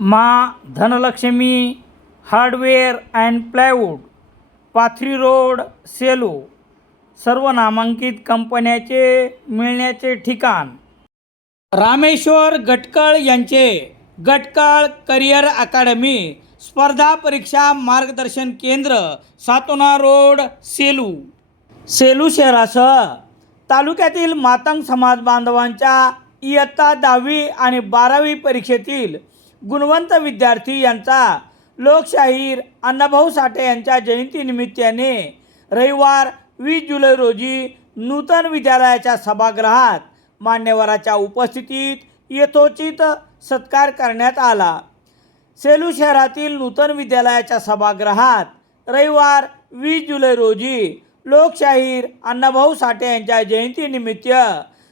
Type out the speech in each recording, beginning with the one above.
मा Dhanlaxmi hardware and plywood Pathri road Selu सर्व नामांकित कंपन्याचे मिळण्याचे ठिकाण. रामेश्वर गटकळ यांचे गटकळ करिअर अकादमी स्पर्धा परीक्षा मार्गदर्शन केंद्र सातोना रोड सेलू. सेलू शहरासह तालुक्यातील मातंग समाज बांधवांच्या इयत्ता दहावी आणि बारावी परीक्षेतील गुणवंत विद्यार्थी यांचा लोकशाहीर अण्णाभाऊ साठे यांच्या जयंतीनिमित्ताने रविवार वीस जुलै रोजी नूतन विद्यालयाच्या सभागृहात मान्यवराच्या उपस्थितीत यथोचित सत्कार करण्यात आला. सेलू शहरातील नूतन विद्यालयाच्या सभागृहात रविवार वीस जुलै रोजी लोकशाहीर अण्णाभाऊ साठे यांच्या जयंतीनिमित्त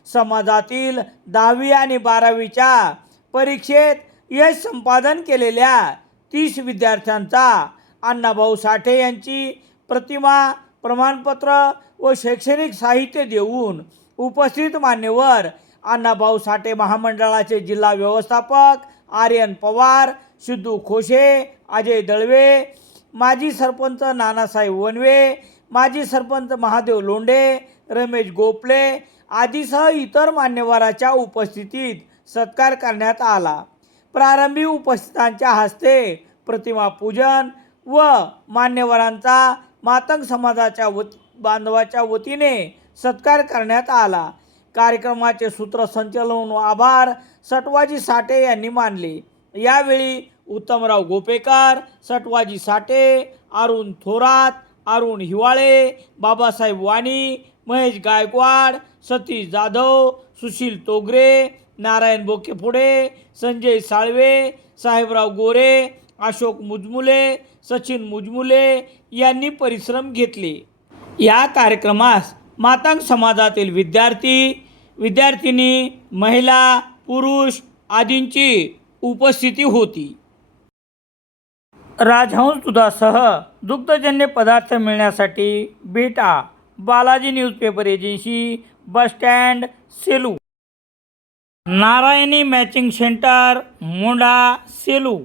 समाजातील दहावी आणि बारावीच्या परीक्षेत यश संपादन केलेल्या तीस विद्यार्थ्यांचा अण्णाभाऊ साठे यांची प्रतिमा प्रमाणपत्र व शैक्षणिक साहित्य देऊन उपस्थित मान्यवर अण्णाभाऊ साठे महामंडळाचे जिल्हा व्यवस्थापक आर्यन पवार सिद्धू खोशे अजय दळवे माजी सरपंच नानासाहेब वनवे माजी सरपंच महादेव लोंढे रमेश गोपले आदीसह इतर मान्यवराच्या उपस्थितीत सत्कार करण्यात आला. प्रारंभी उपस्थितांच्या हस्ते प्रतिमा पूजन व मान्यवरांचा मातंग समाजाच्या वत बांधवाच्या वतीने सत्कार करण्यात आला. कार्यक्रमाचे सूत्रसंचालन व आभार सटवाजी साठे यांनी मानले. यावेळी उत्तमराव गोपेकर सटवाजी साठे अरुण थोरात अरुण हिवाळे बाबासाहेब वाणी महेश गायकवाड सतीश जाधव सुशील तोगरे नारायण बोकेफुडे संजय साळवे साहेबराव गोरे अशोक मुजमुले सचिन मुजमुले यांनी परिश्रम घेतले. या कार्यक्रमास मातांग समाजातील विद्यार्थी विद्यार्थिनी महिला पुरुष आदींची उपस्थिती होती. राजहंस दुधासह दुग्धजन्य पदार्थ मिळण्यासाठी बेटा Balaji newspaper agency bus stand Selu. Narayani matching centre Munda Selu.